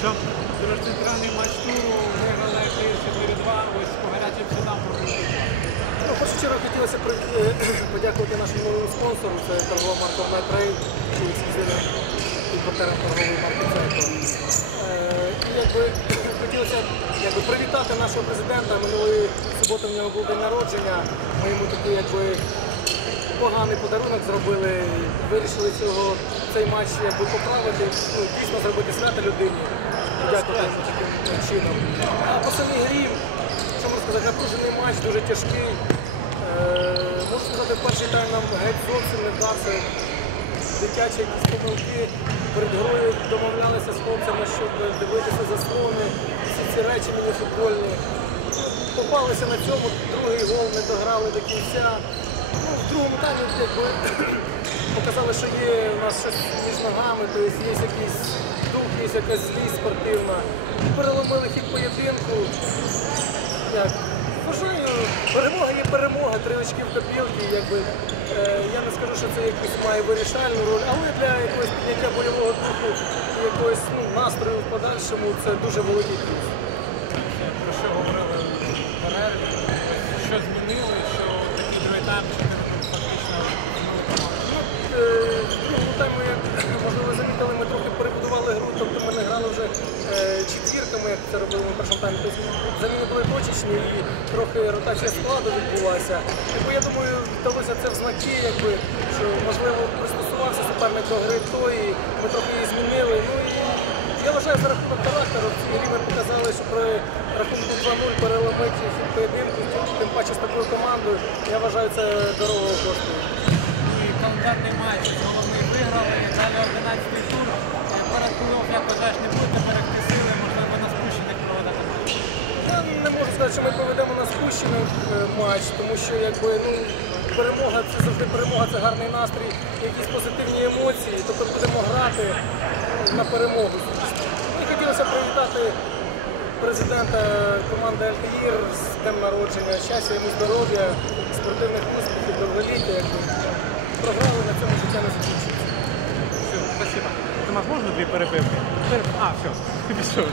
Що? Це центральний матч туру, виграли 4-2, ось по гарячим слідам програли. Ну, першу чергу хотілося е, подякувати нашому спонсору, це торгова марка Найтрейд, імпортерам торгової марки Цейко. Е, І якби хотілося якби, привітати нашого президента. Минулої суботи в нього був день народження. Ми йому такий якби поганий подарунок зробили. Вирішили цього цей матч якби поправити, ну, дійсно зробити свято людині. Дякую таким чином. А по самій грі, що можна сказати, напружений матч, дуже тяжкий. Е, можу сказати, перший тайм нам геть зовсім не вдався. Дитячі якісь помилки. Перед грою домовлялися з хлопцями, щоб дивитися за словами. Всі ці речі мені футбольні. Попалися на цьому, другий гол не дограли до кінця. Ну, в другому таймі показали, що є у нас щось між ногами, тобто є якийсь дух, є якась злість спортивна. Переломили хід поєдинку. Як? Вважаю, перемога є перемога, три очки в копілки. Якби, е, я не скажу, що це якусь має вирішальну роль, але для якогось підняття бойового духу, якогось ну, настрою в подальшому це дуже великий плюс. Про що говорили в перерві, що змінили, що такий другий тайм, що ти фактично змінили команду. Е, Ну, там ми, можливо, замітили, ми трохи перебудували гру, тобто ми не грали вже е, четвірками, як це робили ми першому таймі. Тобто заміни були точечні і трохи ротація складу відбулася. Якби, я думаю, вдалося це в знаки, якби, що можливо пристосувався суперник до гри тої, ми трохи її змінили. Ну і я вважаю, за рахунок характеру цій показали, що при рахунку 2-0 переломити поєдинку, тим паче з такою командою, я вважаю, це дорого коштує. І календарний матч головний виграли, далі 11-й тур. Е, Перед плей-офф, як вважаєш, не будете берегти сили, можливо, на спущених проводити матч. Я можу сказати, що ми проведемо на спущений е, матч, тому що якби ну перемога це завжди перемога, це гарний настрій, якісь позитивні емоції. Тобто будемо грати на перемогу. І хотілося привітати президента команди Альтаїр з днем народження, щастя йому здоров'я, спортивних успіхів, довголіття. Якби. Програли на цьому життя не закінчиться. Все, спасибо. Томас, можна дві перепивки? А, все, пішов.